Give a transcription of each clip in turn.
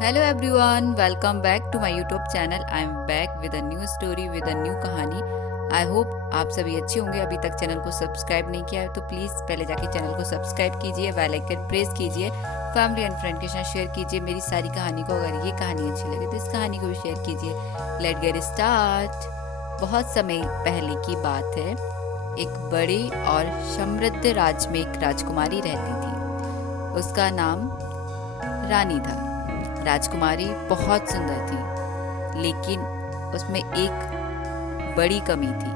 Hello everyone, welcome back to my YouTube channel. I am back with a new story with a new कहानी। I hope आप सभी अच्छे होंगे। अभी तक चैनल को सब्सक्राइब नहीं किया है तो प्लीज़ पहले जाके चैनल को सब्सक्राइब कीजिए, बेल आइकन प्रेस कीजिए, फैमिली एंड फ्रेंड के साथ शेयर कीजिए मेरी सारी कहानी को। अगर ये कहानी अच्छी लगे तो इस कहानी को भी शेयर कीजिए। Let get start. बहुत समय पहले की बात है। एक बड़ी और समृद्ध राज्य में एक राजकुमारी रहती थी। उसका नाम रानी था। राजकुमारी बहुत सुंदर थी, लेकिन उसमें एक बड़ी कमी थी।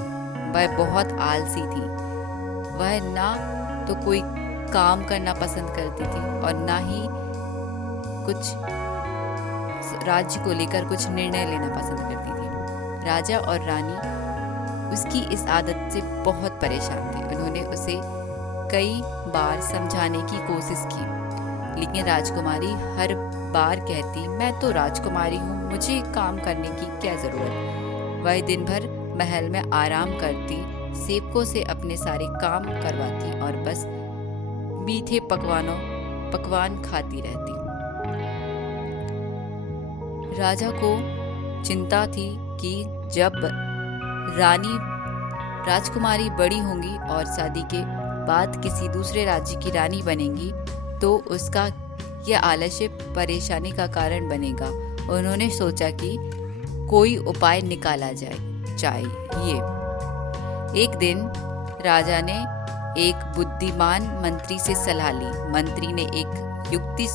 वह बहुत आलसी थी। वह ना तो कोई काम करना पसंद करती थी और ना ही कुछ राज्य को लेकर कुछ निर्णय लेना पसंद करती थी। राजा और रानी उसकी इस आदत से बहुत परेशान थे। उन्होंने उसे कई बार समझाने की कोशिश की, लेकिन राजकुमारी हर बार कहती, मैं तो राजकुमारी हूँ, मुझे काम करने की क्या जरूरत। वह दिन भर महल में आराम करती, सेवकों से अपने सारे काम करवाती और बस मीठे पकवान खाती रहती। राजा को चिंता थी कि जब राजकुमारी बड़ी होंगी और शादी के बाद किसी दूसरे राज्य की रानी बनेंगी तो उसका यह आलस्य परेशानी का कारण बनेगा। उन्होंने सोचा कि कोई उपाय निकाला चाहिए। एक दिन राजा ने एक बुद्धिमान मंत्री से सलाह ली। मंत्री ने एक युक्ति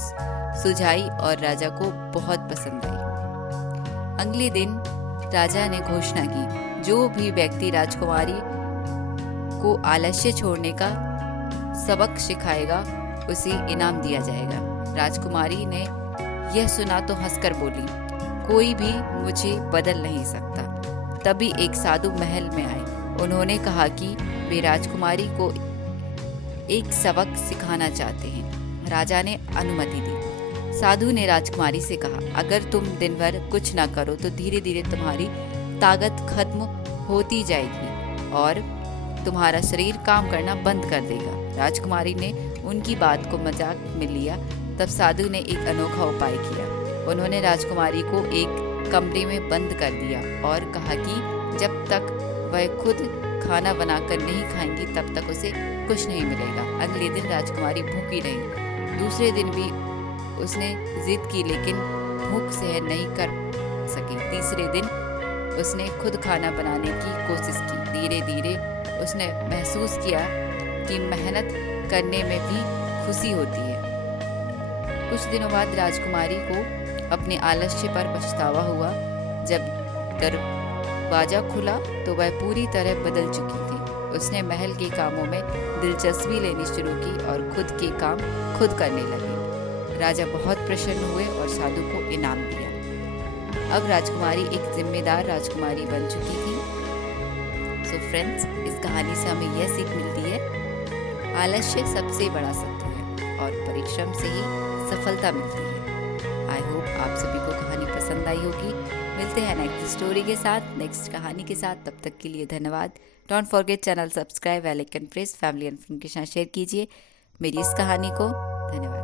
सुझाई और राजा को बहुत पसंद आई। अगले दिन राजा ने घोषणा की, जो भी व्यक्ति राजकुमारी को आलस्य छोड़ने का सबक सिखाएगा उसे इनाम दिया जाएगा। राजकुमारी ने यह सुना तो हंसकर बोली, कोई भी मुझे बदल नहीं सकता। तभी एक साधु महल में आए। उन्होंने कहा कि वे राजकुमारी को एक सबक सिखाना चाहते हैं। राजा ने अनुमति दी। साधु ने राजकुमारी से कहा, अगर तुम दिन भर कुछ ना करो तो धीरे धीरे तुम्हारी ताकत खत्म होती जाएगी और तुम्हारा शरीर काम करना बंद कर देगा। राजकुमारी ने उनकी बात को मजाक में लिया। तब साधु ने एक अनोखा उपाय किया। उन्होंने राजकुमारी को एक कमरे में बंद कर दिया और कहा कि जब तक वह खुद खाना बनाकर नहीं खाएंगी तब तक उसे कुछ नहीं मिलेगा। अगले दिन राजकुमारी भूखी रही। दूसरे दिन भी उसने जिद की, लेकिन भूख सहन नहीं कर सकी। तीसरे दिन उसने खुद खाना बनाने की कोशिश की। धीरे धीरे उसने महसूस किया कि मेहनत करने में भी खुशी होती है। कुछ दिनों बाद राजकुमारी को अपने आलस्य पर पछतावा हुआ। जब दरवाजा खुला तो वह पूरी तरह बदल चुकी थी। उसने महल के कामों में दिलचस्पी लेनी शुरू की और खुद के काम खुद करने लगी। राजा बहुत प्रसन्न हुए और साधु को इनाम दिया। अब राजकुमारी एक जिम्मेदार राजकुमारी बन चुकी थी। सो फ्रेंड्स, इस कहानी से हमें यह सीख मिलती है, आलस्य सबसे बड़ा शत्रु है और परिश्रम से ही सफलता मिलती है। आई होप आप सभी को कहानी पसंद आई होगी। मिलते हैं नेक्स्ट स्टोरी के साथ, नेक्स्ट कहानी के साथ। तब तक के लिए धन्यवाद। Don't forget channel subscribe, bell icon press, family and friend के साथ शेयर कीजिए मेरी इस कहानी को। धन्यवाद।